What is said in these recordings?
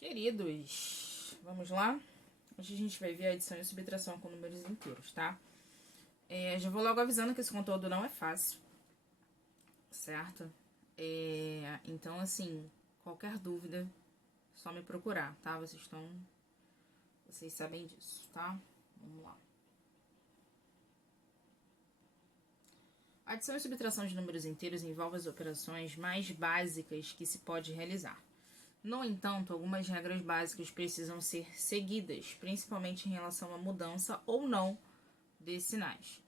Queridos, vamos lá? Hoje a gente vai ver a adição e subtração com números inteiros, tá? Já vou logo avisando que esse conteúdo não é fácil, certo? Então, assim, qualquer dúvida, só me procurar, tá? Vocês sabem disso, tá? Vamos lá. A adição e subtração de números inteiros envolve as operações mais básicas que se pode realizar. No entanto, algumas regras básicas precisam ser seguidas, principalmente em relação à mudança ou não de sinais.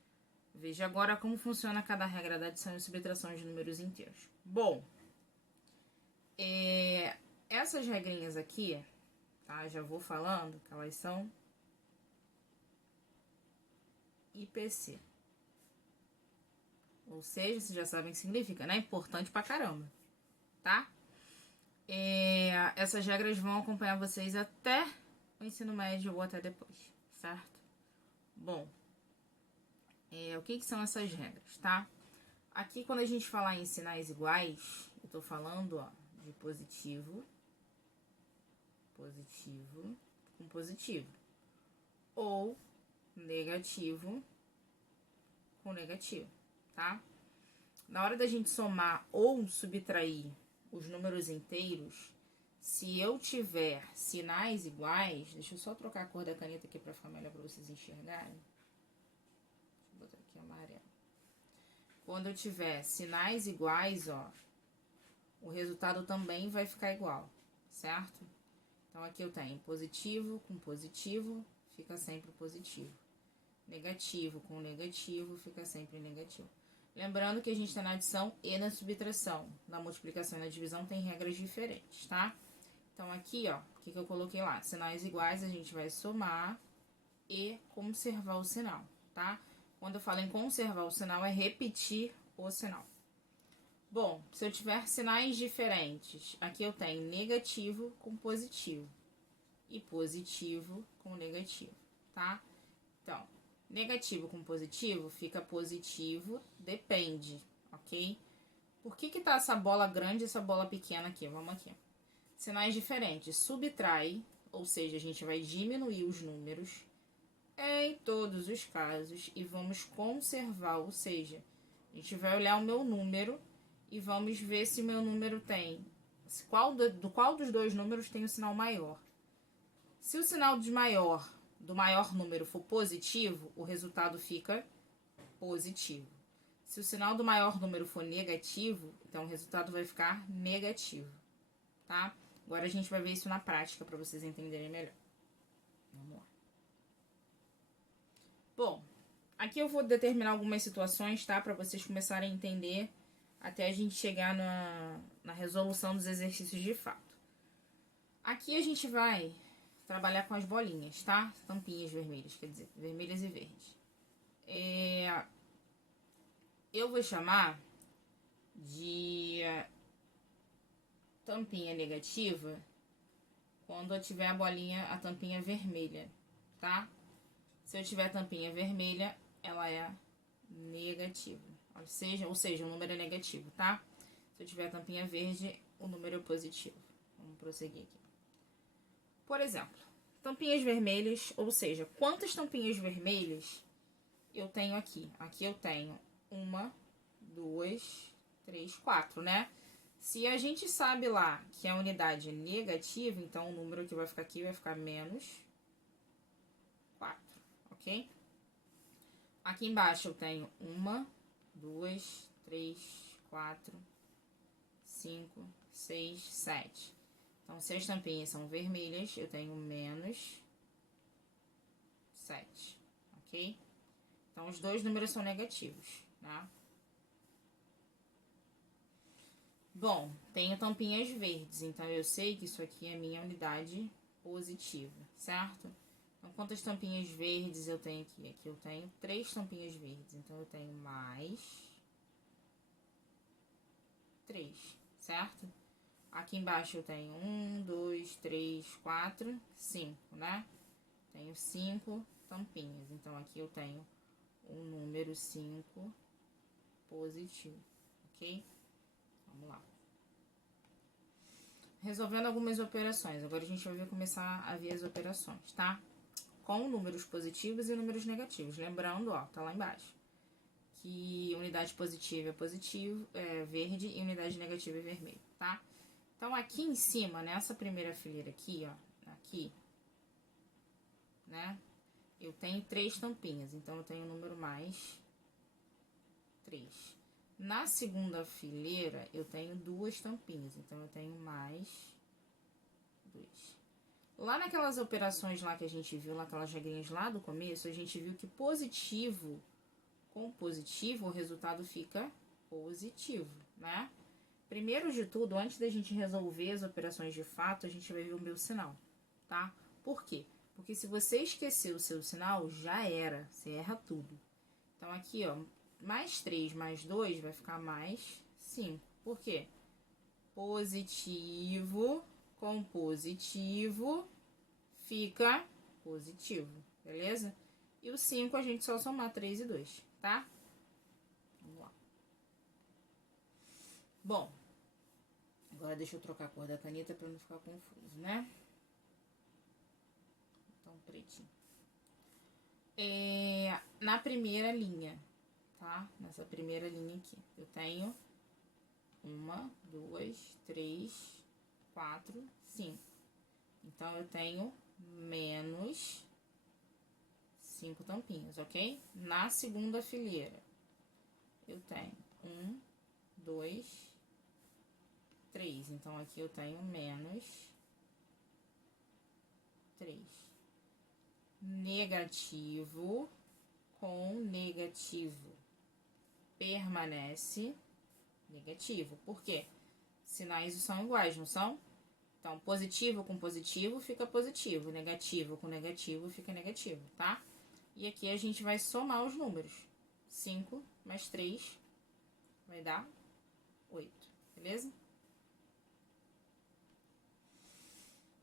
Veja agora como funciona cada regra da adição e subtração de números inteiros. Bom, essas regrinhas aqui, tá? Já vou falando que elas são IPC. Ou seja, vocês já sabem o que significa, né? Importante pra caramba, tá? Essas regras vão acompanhar vocês até o ensino médio ou até depois, certo? Bom, o que são essas regras, tá? Aqui, quando a gente falar em sinais iguais, eu tô falando, ó, de positivo com positivo, ou negativo com negativo, tá? Na hora da gente somar ou subtrair os números inteiros, se eu tiver sinais iguais, deixa eu só trocar a cor da caneta aqui pra ficar melhor pra vocês enxergarem. Deixa eu botar aqui amarelo. Quando eu tiver sinais iguais, ó, o resultado também vai ficar igual, certo? Então, aqui eu tenho positivo com positivo, fica sempre positivo. Negativo com negativo, fica sempre negativo. Lembrando que a gente está na adição e na subtração. Na multiplicação e na divisão tem regras diferentes, tá? Então, aqui, ó, o que eu coloquei lá? Sinais iguais, a gente vai somar e conservar o sinal, tá? Quando eu falo em conservar o sinal, é repetir o sinal. Bom, se eu tiver sinais diferentes, aqui eu tenho negativo com positivo e positivo com negativo, tá? Então, negativo com positivo fica positivo, depende, ok? Por que tá essa bola grande e essa bola pequena aqui? Vamos aqui. Sinais diferentes. Subtrai, ou seja, a gente vai diminuir os números em todos os casos e vamos conservar, ou seja, a gente vai olhar o meu número e vamos ver se o meu número tem... qual dos dois números tem o sinal maior. Se o sinal do maior número for positivo, o resultado fica positivo. Se o sinal do maior número for negativo, então o resultado vai ficar negativo, tá? Agora a gente vai ver isso na prática para vocês entenderem melhor. Vamos lá. Bom, aqui eu vou determinar algumas situações, tá? Para vocês começarem a entender até a gente chegar na resolução dos exercícios de fato. Aqui a gente vai trabalhar com as bolinhas, tá? Tampinhas vermelhas, quer dizer, vermelhas e verdes. Eu vou chamar de tampinha negativa quando eu tiver a tampinha vermelha, tá? Se eu tiver a tampinha vermelha, ela é negativa. Ou seja, o número é negativo, tá? Se eu tiver a tampinha verde, o número é positivo. Vamos prosseguir aqui. Por exemplo, tampinhas vermelhas, ou seja, quantas tampinhas vermelhas eu tenho aqui? Aqui eu tenho 1, 2, 3, 4, né? Se a gente sabe lá que a unidade é negativa, então o número que vai ficar aqui vai ficar menos 4, ok? Aqui embaixo eu tenho 1, 2, 3, 4, 5, 6, 7. Então, se as tampinhas são vermelhas, eu tenho menos 7, ok? Então, os dois números são negativos, né? Bom, tenho tampinhas verdes, então eu sei que isso aqui é minha unidade positiva, certo? Então, quantas tampinhas verdes eu tenho aqui? Aqui eu tenho 3 tampinhas verdes, então eu tenho mais 3, certo? Aqui embaixo eu tenho 1, 2, 3, 4, 5, né? Tenho 5 tampinhas, então aqui eu tenho o número 5 positivo, ok? Vamos lá. resolvendo algumas operações. Agora a gente vai começar a ver as operações, tá? Com números positivos e números negativos. Lembrando, ó, tá lá embaixo, que unidade positiva é positivo, é verde, e unidade negativa é vermelho, tá? Então, aqui em cima, nessa primeira fileira aqui, ó, aqui, né? Eu tenho 3 tampinhas, então eu tenho o número mais 3. Na segunda fileira, eu tenho 2 tampinhas, então eu tenho mais 2. Lá naquelas operações lá que a gente viu, naquelas regrinhas lá do começo, a gente viu que positivo com positivo, o resultado fica positivo, né? Primeiro de tudo, antes da gente resolver as operações de fato, a gente vai ver o meu sinal, tá? Por quê? Porque se você esquecer o seu sinal, já era, você erra tudo. Então, aqui, ó, mais 3 mais 2 vai ficar mais 5. Por quê? Positivo com positivo fica positivo, beleza? E o 5 a gente só somar 3 e 2, tá? Vamos lá. Bom, agora deixa eu trocar a cor da caneta para não ficar confuso, né? Então, pretinho. Na primeira linha, tá? Nessa primeira linha aqui, eu tenho 1, 2, 3, 4, 5. Então, eu tenho menos 5 tampinhas, ok? Na segunda fileira, eu tenho 1, 2, 3. Então, aqui eu tenho menos 3. Negativo com negativo permanece negativo. Por quê? Sinais são iguais, não são? Então, positivo com positivo fica positivo, negativo com negativo fica negativo, tá? E aqui a gente vai somar os números. 5 mais 3 vai dar 8, beleza?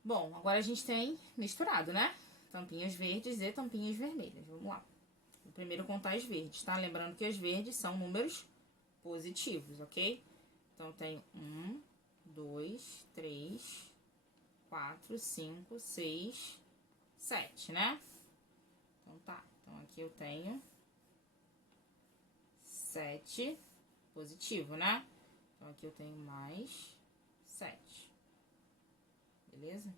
Bom, agora a gente tem misturado, né? Tampinhas verdes e tampinhas vermelhas. Vamos lá. Vou primeiro contar as verdes, tá? Lembrando que as verdes são números positivos, ok? Então, tem 1, 2, 3, 4, 5, 6, 7, né? Então, tá. Então, aqui eu tenho 7 positivo, né? Então, aqui eu tenho mais 7. Beleza?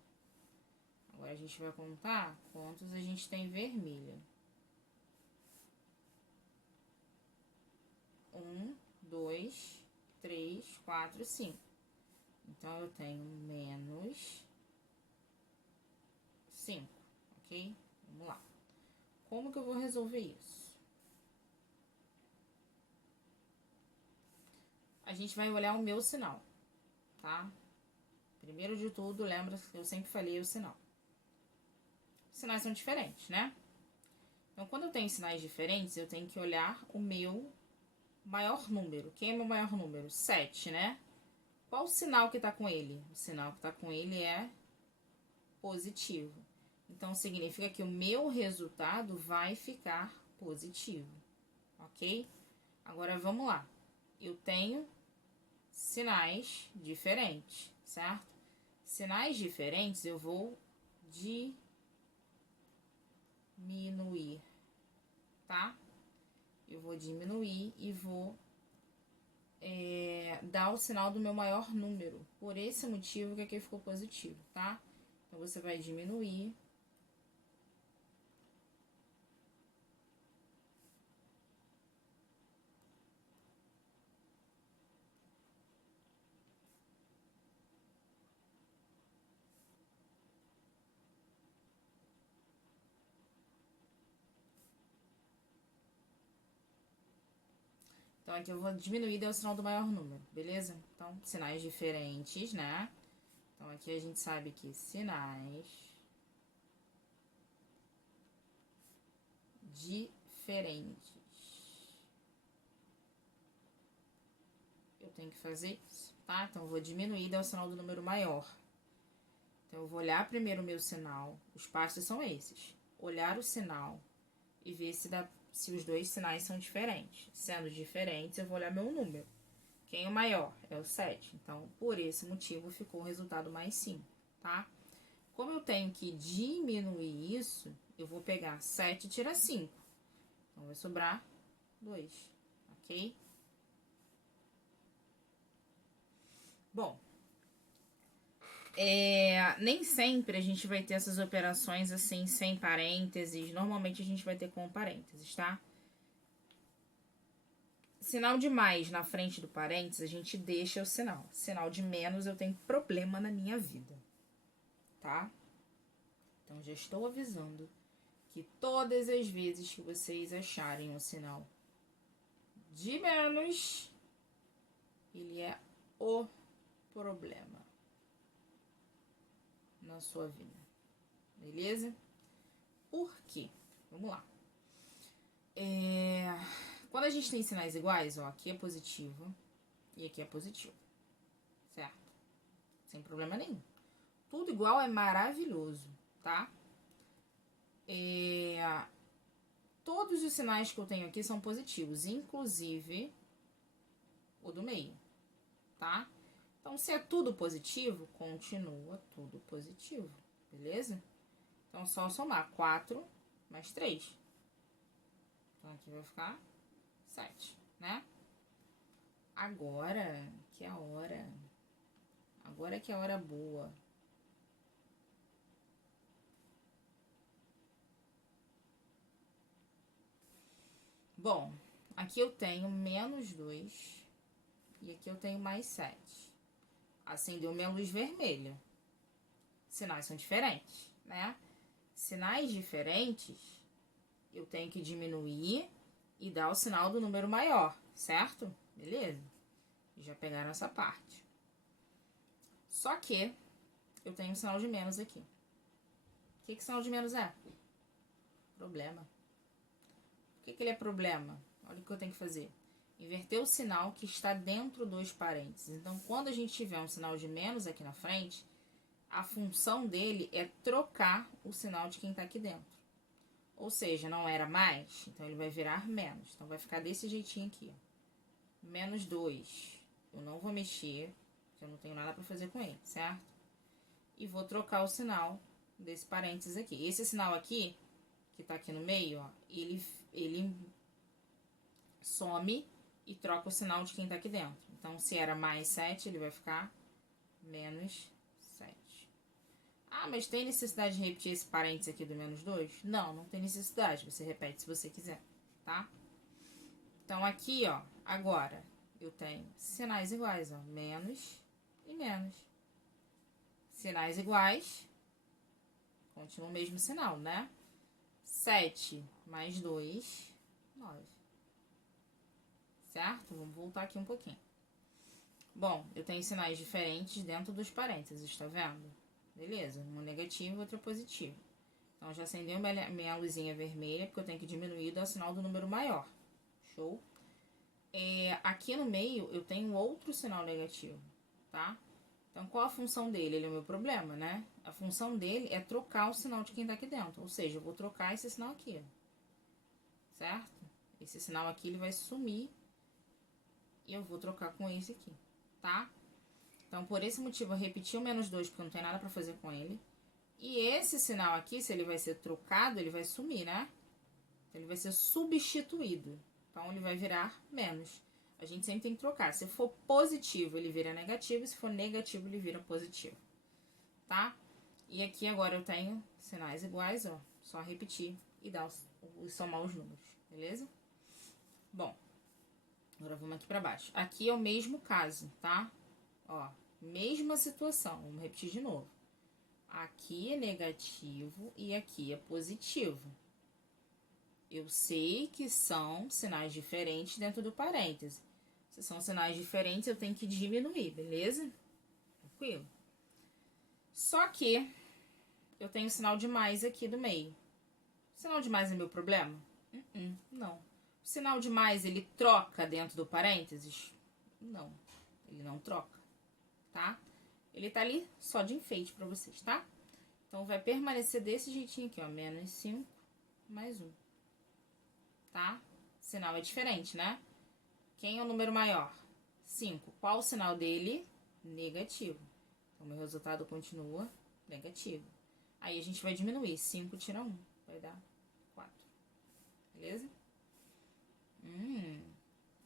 Agora, a gente vai contar quantos a gente tem vermelha. 1, 2, 3, 4, 5. Então, eu tenho menos 5, ok? Vamos lá. Como que eu vou resolver isso? A gente vai olhar o meu sinal, tá? Primeiro de tudo, lembra que eu sempre falei o sinal. Os sinais são diferentes, né? Então, quando eu tenho sinais diferentes, eu tenho que olhar o meu maior número. Quem é meu maior número? 7, né? Qual o sinal que tá com ele? O sinal que tá com ele é positivo. Então, significa que o meu resultado vai ficar positivo, ok? Agora, vamos lá. Eu tenho sinais diferentes, certo? Sinais diferentes eu vou diminuir, tá? Eu vou diminuir e vou dar o sinal do meu maior número. Por esse motivo que aqui ficou positivo, tá? Então, você vai diminuir. Então, aqui eu vou diminuir e dar o sinal do maior número, beleza? Então, sinais diferentes, né? Então, aqui a gente sabe que sinais diferentes. Eu tenho que fazer isso, tá? Então, eu vou diminuir e dar o sinal do número maior. Então, eu vou olhar primeiro o meu sinal. Os passos são esses. Olhar o sinal e ver se os dois sinais são diferentes. Sendo diferentes, eu vou olhar meu número. Quem é o maior? É o 7. Então, por esse motivo, ficou o resultado mais 5, tá? Como eu tenho que diminuir isso, eu vou pegar 7 e tirar 5. Então, vai sobrar 2, ok? Bom, nem sempre a gente vai ter essas operações assim, sem parênteses. Normalmente a gente vai ter com parênteses, tá? Sinal de mais na frente do parênteses, a gente deixa o sinal. Sinal de menos, eu tenho problema na minha vida, tá? Então, já estou avisando que todas as vezes que vocês acharem o sinal de menos, ele é o problema na sua vida, beleza? Por quê? Vamos lá. Quando a gente tem sinais iguais, ó, aqui é positivo e aqui é positivo, certo? Sem problema nenhum. Tudo igual é maravilhoso, tá? Todos os sinais que eu tenho aqui são positivos, inclusive o do meio, tá? Então, se é tudo positivo, continua tudo positivo, beleza? Então, só somar 4 mais 3. Então, aqui vai ficar 7, né? Agora que é a hora. Agora que é a hora boa. Bom, aqui eu tenho menos 2 e aqui eu tenho mais 7. Acendeu minha luz vermelha. Sinais são diferentes, né? Sinais diferentes, eu tenho que diminuir e dar o sinal do número maior, certo? Beleza? Já pegaram essa parte. Só que eu tenho um sinal de menos aqui. O que sinal de menos é? Problema. Por que ele é problema? Olha o que eu tenho que fazer. Inverter o sinal que está dentro dos parênteses. Então, quando a gente tiver um sinal de menos aqui na frente, a função dele é trocar o sinal de quem está aqui dentro. Ou seja, não era mais, então ele vai virar menos. Então, vai ficar desse jeitinho aqui. Ó. Menos 2. Eu não vou mexer, porque eu não tenho nada para fazer com ele, certo? E vou trocar o sinal desse parênteses aqui. Esse sinal aqui, que tá aqui no meio, ó, ele some e troca o sinal de quem tá aqui dentro. Então, se era mais 7, ele vai ficar menos 7. Ah, mas tem necessidade de repetir esse parênteses aqui do menos 2? Não, não tem necessidade. Você repete se você quiser, tá? Então, aqui, ó, agora, eu tenho sinais iguais, ó, menos e menos. Sinais iguais, continua o mesmo sinal, né? 7 mais 2, 9. Certo? Vamos voltar aqui um pouquinho. Bom, eu tenho sinais diferentes dentro dos parênteses, tá vendo? Beleza, um negativo e outro positivo. Então, já acendeu minha luzinha vermelha, porque eu tenho que diminuir e dar o sinal do número maior. Show? Aqui no meio, eu tenho outro sinal negativo, tá? Então, qual a função dele? Ele é o meu problema, né? A função dele é trocar o sinal de quem tá aqui dentro. Ou seja, eu vou trocar esse sinal aqui, ó. Certo? Esse sinal aqui, ele vai sumir. E eu vou trocar com esse aqui, tá? Então, por esse motivo, eu repeti o menos 2, porque não tem nada pra fazer com ele. E esse sinal aqui, se ele vai ser trocado, ele vai sumir, né? Então, ele vai ser substituído. Então, ele vai virar menos. A gente sempre tem que trocar. Se for positivo, ele vira negativo. Se for negativo, ele vira positivo. Tá? E aqui agora eu tenho sinais iguais, ó. Só repetir e somar os números. Beleza? Bom. Agora vamos aqui pra baixo. Aqui é o mesmo caso, tá? Ó, mesma situação. Vamos repetir de novo. Aqui é negativo e aqui é positivo. Eu sei que são sinais diferentes dentro do parêntese. Se são sinais diferentes, eu tenho que diminuir, beleza? Tranquilo? Só que eu tenho sinal de mais aqui do meio. Sinal de mais é meu problema? Não. O sinal de mais, ele troca dentro do parênteses? Não, ele não troca, tá? Ele tá ali só de enfeite pra vocês, tá? Então, vai permanecer desse jeitinho aqui, ó. Menos 5, mais 1. Tá? O sinal é diferente, né? Quem é o número maior? 5. Qual o sinal dele? Negativo. Então, meu resultado continua negativo. Aí, a gente vai diminuir. 5 tira 1. Vai dar 4. Beleza?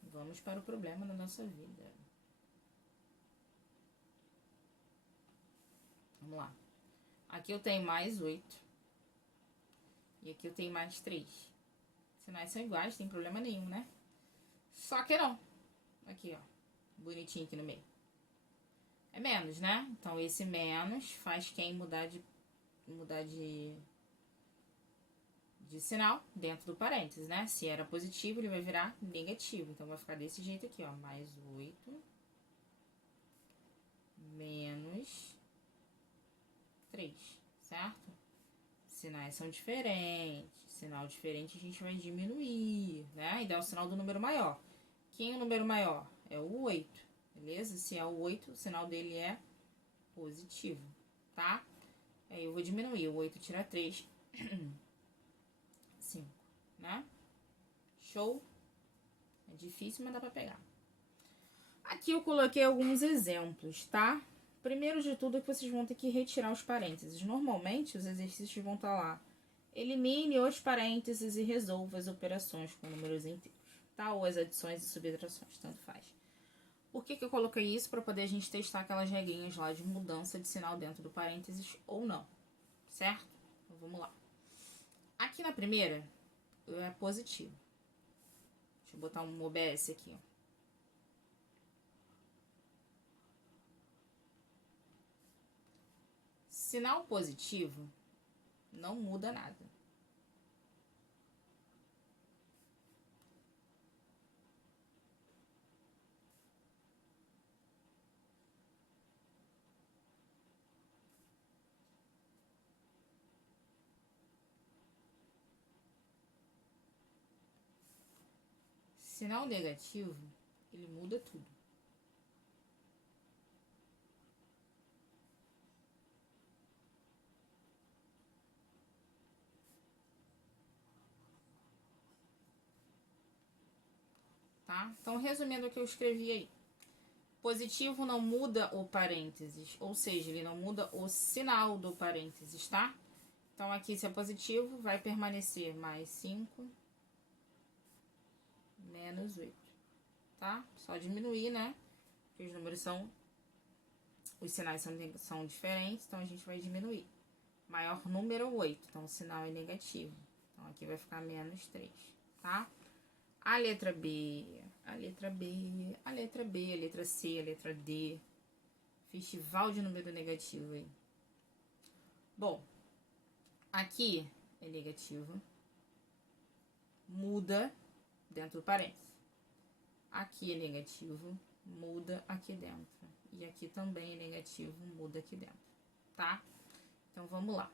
Vamos para o problema da nossa vida. Vamos lá. Aqui eu tenho mais 8. E aqui eu tenho mais 3. Sinais são iguais, não tem problema nenhum, né? Só que não. Aqui, ó. Bonitinho aqui no meio. É menos, né? Então, esse menos faz quem mudar de sinal dentro do parênteses, né? Se era positivo, ele vai virar negativo. Então, vai ficar desse jeito aqui, ó. Mais 8 menos 3, certo? Sinais são diferentes. Sinal diferente a gente vai diminuir, né? E dar o sinal do número maior. Quem é o número maior? É o 8, beleza? Se é o 8, o sinal dele é positivo, tá? Aí eu vou diminuir. O 8 tira 3, 5, né? Show? É difícil, mas dá pra pegar. Aqui eu coloquei alguns exemplos, tá? Primeiro de tudo é que vocês vão ter que retirar os parênteses. Normalmente, os exercícios vão estar lá. Elimine os parênteses e resolva as operações com números inteiros, tá? Ou as adições e subtrações, tanto faz. Por que eu coloquei isso? Para poder a gente testar aquelas regrinhas lá de mudança de sinal dentro do parênteses ou não, certo? Então, vamos lá. Aqui na primeira, é positivo. Deixa eu botar um OBS aqui, ó. Sinal positivo não muda nada. Sinal negativo, ele muda tudo. Tá? Então, resumindo o que eu escrevi aí. Positivo não muda o parênteses, ou seja, ele não muda o sinal do parênteses, tá? Então, aqui, se é positivo, vai permanecer mais 5 menos 8, tá? Só diminuir, né? Porque os números os sinais são diferentes, então a gente vai diminuir. Maior número 8, então o sinal é negativo. Então, aqui vai ficar menos 3, tá? A letra B, a letra B, a letra B, a letra C, a letra D. Festival de número negativo aí. Bom, aqui é negativo. Muda dentro do parênteses. Aqui é negativo, muda aqui dentro. E aqui também é negativo, muda aqui dentro, tá? Então, vamos lá.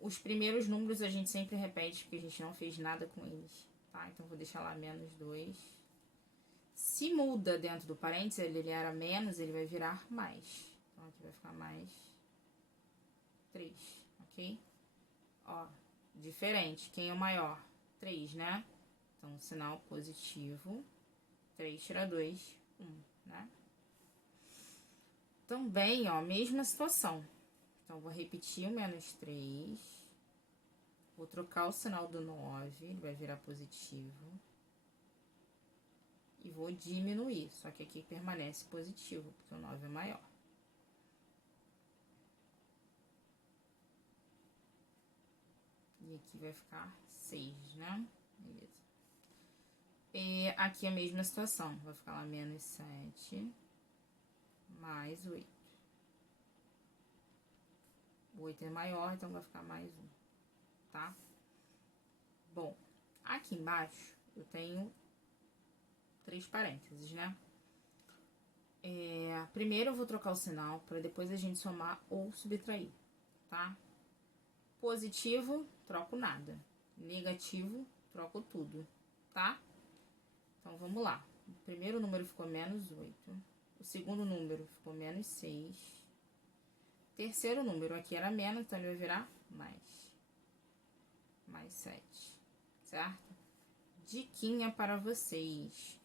Os primeiros números a gente sempre repete, porque a gente não fez nada com eles, tá? Então, vou deixar lá menos 2. Se muda dentro do parênteses, ele era menos, ele vai virar mais. Então, aqui vai ficar mais 3, ok? Ó, diferente. Quem é o maior? 3, né? Então, sinal positivo. 3 tira 2, 1, né? Também, ó, mesma situação. Então, vou repetir o menos 3. Vou trocar o sinal do 9, ele vai virar positivo. E vou diminuir, só que aqui permanece positivo, porque o 9 é maior. E aqui vai ficar 6, né? Beleza. E aqui a mesma situação, vai ficar lá menos 7, mais 8. O 8 é maior, então vai ficar mais 1, tá? Bom, aqui embaixo eu tenho 3 parênteses, né? Primeiro eu vou trocar o sinal, para depois a gente somar ou subtrair, tá? Positivo, troco nada. Negativo, troco tudo, tá? Então, vamos lá. O primeiro número ficou menos 8. O segundo número ficou menos 6. Terceiro número aqui era menos, então ele vai virar mais. Mais 7, certo? Diquinha para vocês.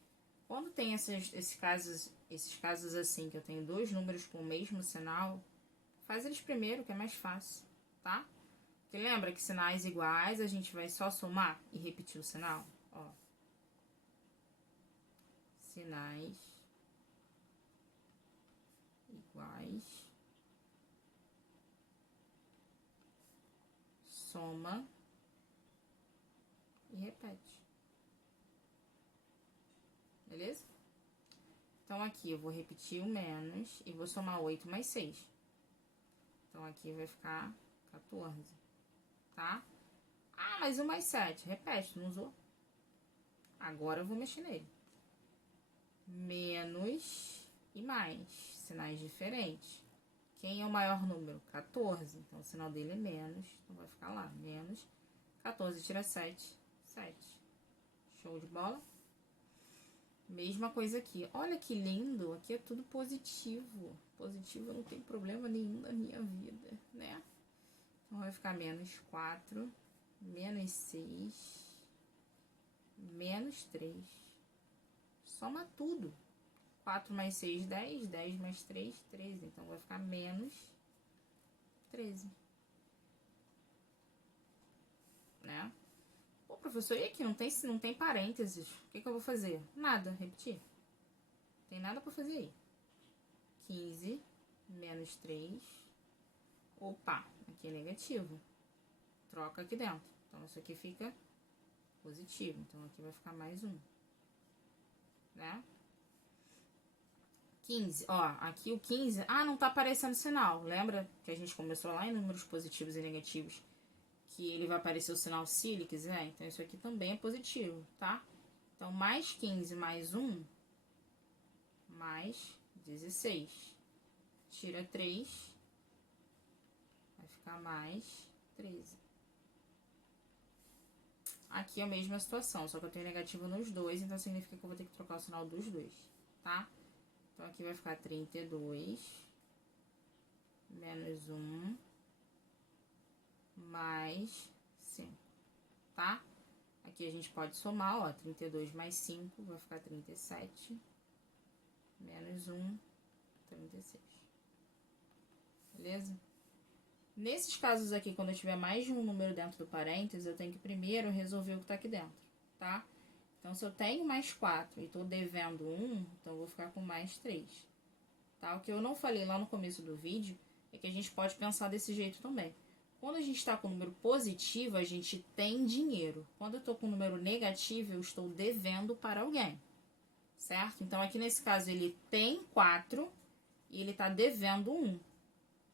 Quando tem esses casos assim, que eu tenho dois números com o mesmo sinal, faz eles primeiro, que é mais fácil, tá? Porque lembra que sinais iguais, a gente vai só somar e repetir o sinal? Ó. Sinais iguais. Soma e repete. Beleza? Então, aqui eu vou repetir o menos e vou somar 8 mais 6. Então, aqui vai ficar 14, tá? Ah, mas 1 mais 7. Repete, não usou? Agora eu vou mexer nele. Menos e mais. Sinais diferentes. Quem é o maior número? 14. Então, o sinal dele é menos. Então, vai ficar lá. Menos. 14 tira 7. 7. Show de bola? Mesma coisa aqui. Olha que lindo. Aqui é tudo positivo. Positivo não tem problema nenhum na minha vida, né? Então, vai ficar menos 4. Menos 6. Menos 3. Soma tudo. 4 mais 6, 10. 10 mais 3, 13. Então, vai ficar menos 13. Né? Pô, professor, e aqui? Não tem parênteses. O que eu vou fazer? Nada. Repetir. Não tem nada pra fazer aí. 15 menos 3. Opa, aqui é negativo. Troca aqui dentro. Então, isso aqui fica positivo. Então, aqui vai ficar mais 1. Né? 15, ó, aqui o 15, não tá aparecendo sinal. Lembra que a gente começou lá em números positivos e negativos, que ele vai aparecer o sinal se ele quiser? Então, isso aqui também é positivo, tá? Então, mais 15 mais 1, mais 16. Tira 3, vai ficar mais 13. Aqui é a mesma situação, só que eu tenho negativo nos dois, então significa que eu vou ter que trocar o sinal dos dois, tá? Então, aqui vai ficar 32 menos 1 mais 5, tá? Aqui a gente pode somar, ó, 32 mais 5 vai ficar 37, menos 1, 36. Beleza? Nesses casos aqui, quando eu tiver mais de um número dentro do parênteses, eu tenho que primeiro resolver o que tá aqui dentro, tá? Então, se eu tenho mais 4 e tô devendo 1, então eu vou ficar com mais 3, tá? O que eu não falei lá no começo do vídeo é que a gente pode pensar desse jeito também. Quando a gente está com número positivo, a gente tem dinheiro. Quando eu estou com número negativo, eu estou devendo para alguém, certo? Então, aqui nesse caso, ele tem 4 e ele está devendo 1.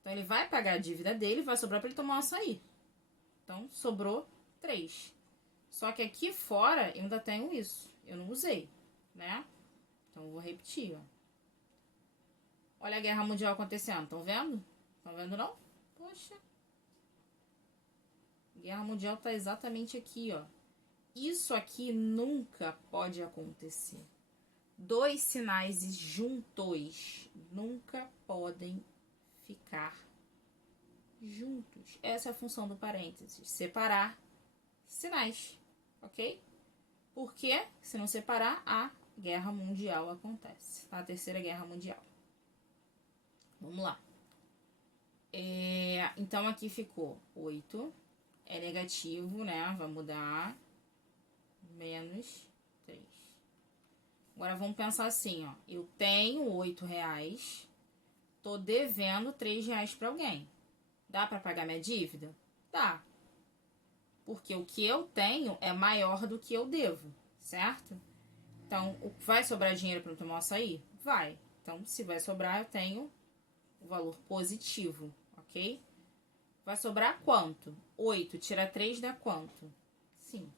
Então, ele vai pagar a dívida dele e vai sobrar para ele tomar um açaí. Então, sobrou 3. Só que aqui fora, eu ainda tenho isso. Eu não usei, né? Então, eu vou repetir, ó. Olha a guerra mundial acontecendo, estão vendo? Estão vendo não? Poxa. Guerra mundial tá exatamente aqui, ó. Isso aqui nunca pode acontecer. Dois sinais juntos nunca podem ficar juntos. Essa é a função do parênteses. Separar sinais, ok? Porque, se não separar, a guerra mundial acontece. A terceira guerra mundial. Vamos lá. Então, aqui ficou 8. É negativo, né? Vai mudar. Menos 3. Agora, vamos pensar assim, ó. Eu tenho R$8. Tô devendo R$3 para alguém. Dá para pagar minha dívida? Dá. Porque o que eu tenho é maior do que eu devo, certo? Então, vai sobrar dinheiro para eu tomar um açaí? Vai. Então, se vai sobrar, eu tenho o valor positivo, ok? Vai sobrar quanto? 8 tira 3 dá quanto? 5.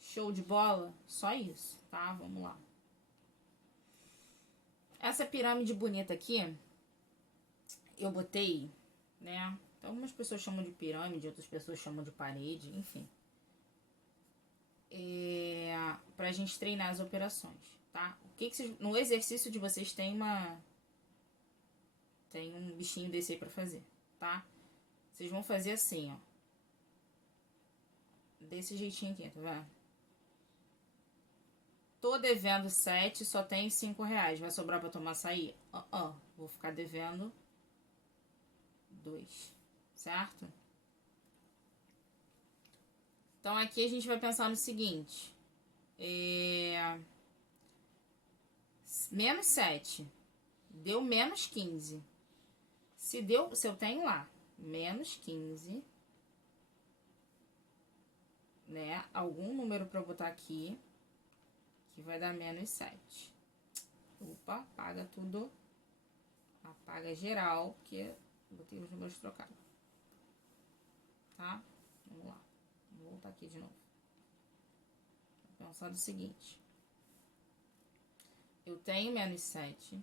Show de bola? Só isso, tá? Vamos lá. Essa pirâmide bonita aqui, eu botei, né? Então, algumas pessoas chamam de pirâmide, outras pessoas chamam de parede, enfim. Pra gente treinar as operações, tá? No exercício de vocês tem um bichinho desse aí pra fazer, tá? Vocês vão fazer assim, ó. Desse jeitinho aqui, tá vendo? Tô devendo 7, só tenho 5 reais. Vai sobrar pra tomar açaí? Vou ficar devendo 2, certo? Então, aqui a gente vai pensar no seguinte. Menos 7 deu menos 15. Se eu tenho lá menos 15, né? Algum número pra eu botar aqui, que vai dar menos 7. Opa, apaga tudo. Apaga geral, porque botei os números trocados. Tá? Vamos lá. Vou voltar aqui de novo. Vou pensar do seguinte. Eu tenho menos 7.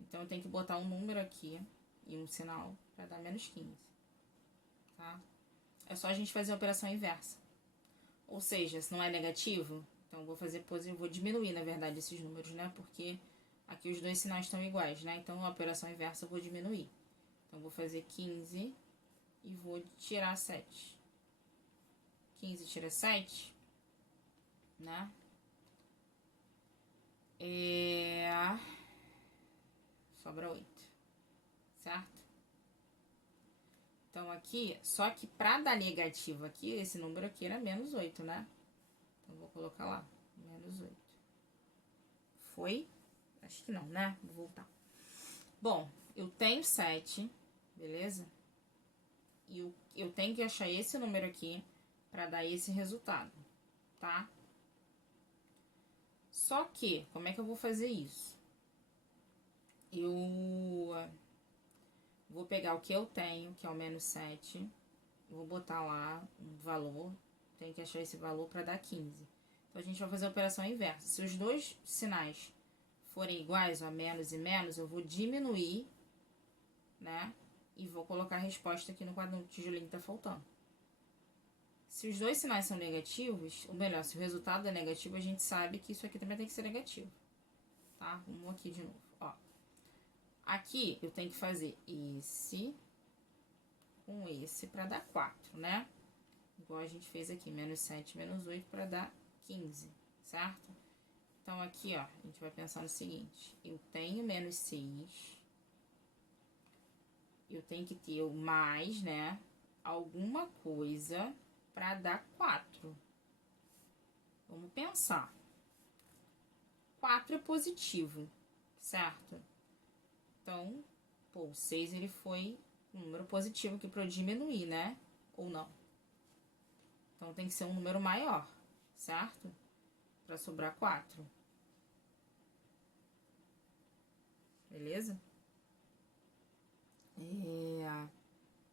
Então, eu tenho que botar um número aqui e um sinal para dar menos 15. Tá? É só a gente fazer a operação inversa. Ou seja, se não é negativo, então eu vou fazer positivo, vou diminuir, na verdade, esses números, né? Porque aqui os dois sinais estão iguais, né? Então, a operação inversa eu vou diminuir. Então, eu vou fazer 15 e vou tirar 7. 15 tira 7, né? Sobra 8, certo? Então, aqui, só que pra dar negativo aqui, esse número aqui era menos 8, né? Então, vou colocar lá, menos 8. Foi? Acho que não, né? Vou voltar. Bom, eu tenho 7, beleza? E eu tenho que achar esse número aqui pra dar esse resultado, tá? Só que, como é que eu vou fazer isso? Eu vou pegar o que eu tenho, que é o menos 7, vou botar lá um valor, tem que achar esse valor para dar 15. Então, a gente vai fazer a operação inversa. Se os dois sinais forem iguais, ó, menos e menos, eu vou diminuir, né? E vou colocar a resposta aqui no quadro, no tijolinho que tá faltando. Se os dois sinais são negativos, ou melhor, se o resultado é negativo, a gente sabe que isso aqui também tem que ser negativo. Tá? Vamos aqui de novo, ó. Aqui eu tenho que fazer esse com esse para dar 4, né? Igual a gente fez aqui, menos 7, menos 8 para dar 15, certo? Então, aqui, ó, a gente vai pensar no seguinte. Eu tenho menos 6. Eu tenho que ter o mais, né? Alguma coisa para dar 4. Vamos pensar. 4 é positivo, certo? Então, pô, o 6 ele foi um número positivo aqui para eu diminuir, né? Ou não. Então, tem que ser um número maior, certo? Para sobrar 4. Beleza?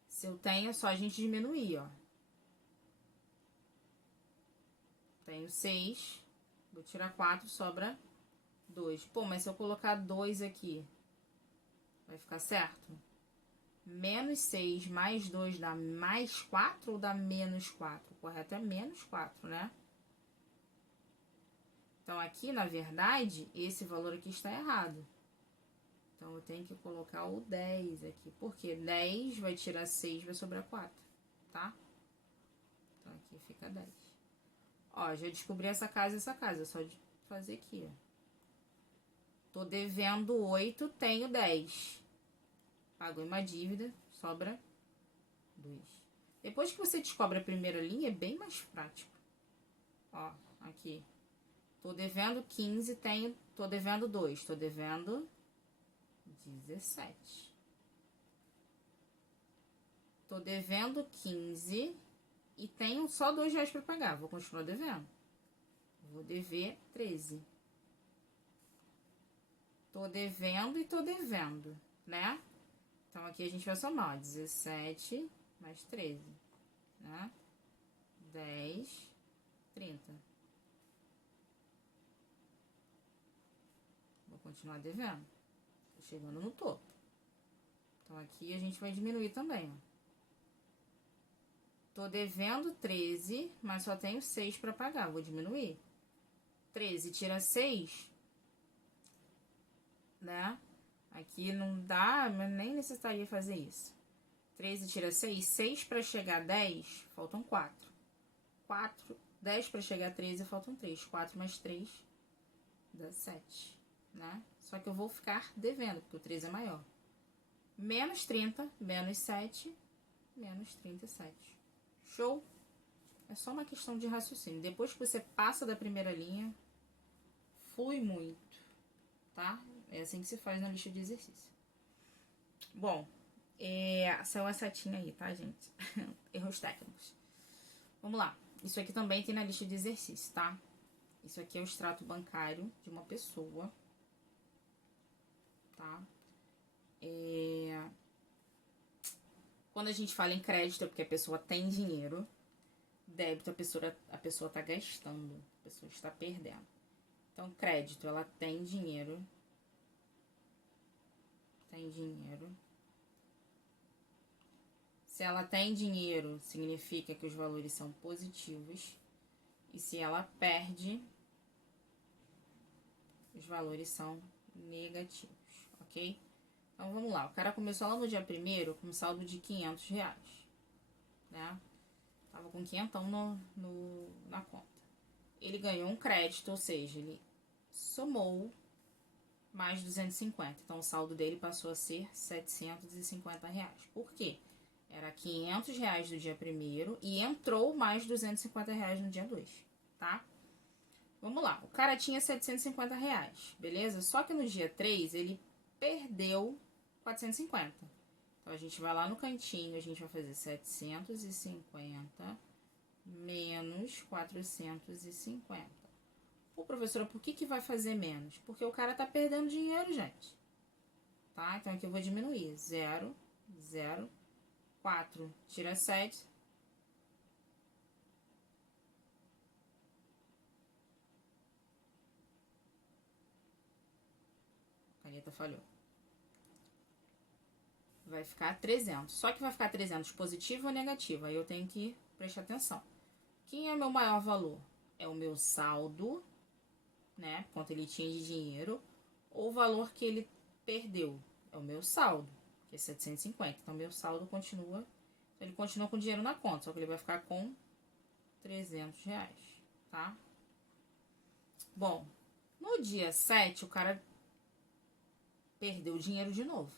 Se eu tenho, é só a gente diminuir, ó. Tenho 6, vou tirar 4, sobra 2. Pô, mas se eu colocar 2 aqui, vai ficar certo? Menos 6 mais 2 dá mais 4 ou dá menos 4? O correto é menos 4, né? Então, aqui, na verdade, esse valor aqui está errado. Então, eu tenho que colocar o 10 aqui. Porque 10 vai tirar 6, vai sobrar 4, tá? Então, aqui fica 10. Ó, já descobri essa casa e essa casa. É só de fazer aqui, ó. Tô devendo 8, tenho 10. Pago uma dívida, sobra 2. Depois que você descobre a primeira linha, é bem mais prático. Ó, aqui. Tô devendo 15, tô devendo 2. Tô devendo 17. Tô devendo 15 e tenho só 2 reais pra pagar. Vou continuar devendo. Vou dever 13. Tô devendo e tô devendo, né? Então, aqui a gente vai somar, ó, 17 mais 13, né? 10, 30. Vou continuar devendo. Tô chegando no topo. Então, aqui a gente vai diminuir também, ó. Tô devendo 13, mas só tenho 6 para pagar. Vou diminuir. 13 tira 6, né? Aqui não dá, mas nem necessitaria fazer isso. 13 tira 6, 6 para chegar a 10, faltam 4. 4 10 para chegar a 13, faltam 3. 4 mais 3 dá 7, né? Só que eu vou ficar devendo, porque o 3 é maior. Menos 30, menos 7, menos 37. Show? É só uma questão de raciocínio. Depois que você passa da primeira linha, flui muito, tá? É assim que se faz na lista de exercício. Bom, saiu a setinha aí, tá, gente? Erros técnicos. Vamos lá. Isso aqui também tem na lista de exercício, tá? Isso aqui é o extrato bancário de uma pessoa, tá? Quando a gente fala em crédito é porque a pessoa tem dinheiro. Débito, a pessoa tá gastando, a pessoa está perdendo. Então, crédito, ela tem dinheiro. Tem dinheiro. Se ela tem dinheiro, significa que os valores são positivos. E se ela perde, os valores são negativos, ok? Então, vamos lá. O cara começou lá no dia 1º com um saldo de R$500, né? Tava com 500 na conta. Ele ganhou um crédito, ou seja, ele somou mais 250. Então, o saldo dele passou a ser R$750. Por quê? Era R$500 do dia 1º e entrou mais R$250 no dia 2, tá? Vamos lá. O cara tinha R$750, beleza? Só que no dia 3, ele perdeu 450. Então, a gente vai lá no cantinho, a gente vai fazer 750 menos 450. Pô, professora, por que vai fazer menos? Porque o cara tá perdendo dinheiro, gente. Tá? Então, aqui eu vou diminuir. 0, 0, 4, tira 7. A caneta falhou. Vai ficar 300. Só que vai ficar 300 positivo ou negativo? Aí eu tenho que prestar atenção. Quem é o meu maior valor? É o meu saldo, né? Quanto ele tinha de dinheiro. Ou o valor que ele perdeu? É o meu saldo, que é 750. Então, meu saldo continua. Ele continua com dinheiro na conta, só que ele vai ficar com R$300, tá? Bom, no dia 7, o cara perdeu dinheiro de novo.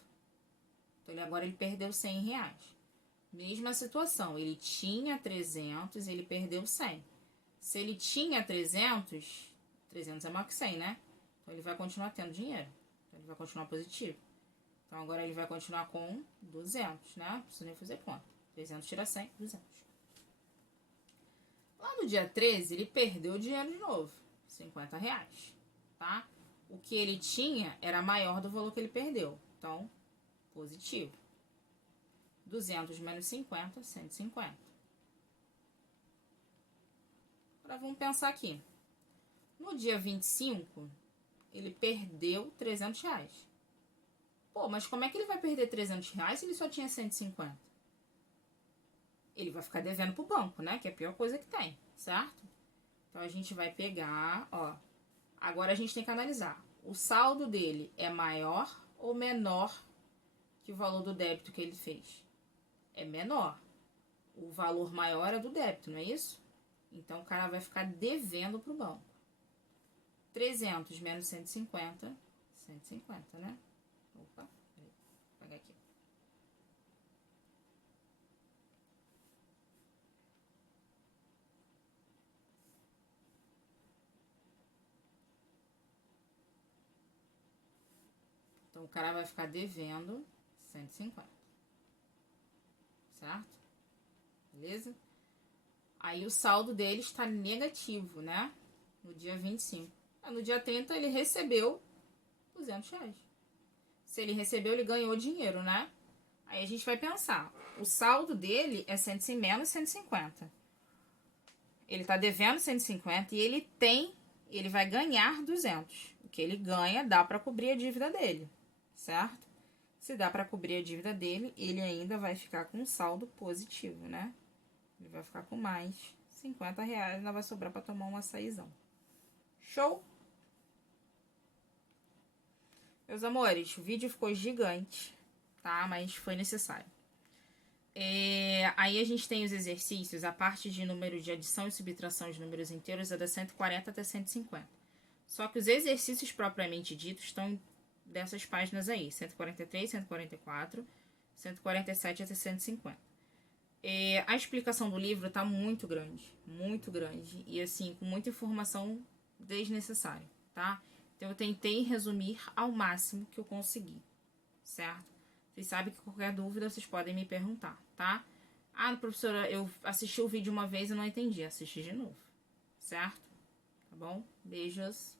Então, agora ele perdeu R$100. Mesma situação, ele tinha 300, ele perdeu 100. Se ele tinha 300, 300 é maior que 100, né? Então, ele vai continuar tendo dinheiro. Então, ele vai continuar positivo. Então, agora ele vai continuar com 200, né? Não precisa nem fazer conta. 300 tira 100, 200. Lá no dia 13, ele perdeu o dinheiro de novo. R$50, tá? O que ele tinha era maior do valor que ele perdeu. Então, positivo. 200 menos 50, 150. Agora, vamos pensar aqui. No dia 25, ele perdeu R$300. Pô, mas como é que ele vai perder R$300 se ele só tinha 150? Ele vai ficar devendo pro banco, né? Que é a pior coisa que tem, certo? Então, a gente vai pegar, ó. Agora, a gente tem que analisar. O saldo dele é maior ou menor que o valor do débito que ele fez? É menor. O valor maior é do débito, não é isso? Então, o cara vai ficar devendo pro banco. 300 menos 150, 150, né? Opa, peraí, vou pegar aqui. Então, o cara vai ficar devendo 150. Certo? Beleza? Aí, o saldo dele está negativo, né? No dia 25. No dia 30, ele recebeu R$200. Se ele recebeu, ele ganhou dinheiro, né? Aí, a gente vai pensar. O saldo dele é 100 menos 150. Ele tá devendo 150 e ele vai ganhar 200. O que ele ganha dá para cobrir a dívida dele, certo? Se dá para cobrir a dívida dele, ele ainda vai ficar com um saldo positivo, né? Ele vai ficar com mais R$50, ainda vai sobrar para tomar um açaizão. Show? Meus amores, o vídeo ficou gigante, tá? Mas foi necessário. Aí a gente tem os exercícios, a parte de número de adição e subtração de números inteiros é da 140 até 150. Só que os exercícios propriamente ditos estão dessas páginas aí, 143, 144, 147 até 150. A explicação do livro tá muito grande, e assim, com muita informação desnecessária, tá? Então eu tentei resumir ao máximo que eu consegui, certo? Vocês sabem que qualquer dúvida vocês podem me perguntar, tá? Ah, professora, eu assisti o vídeo uma vez e não entendi, assisti de novo, certo? Tá bom? Beijos.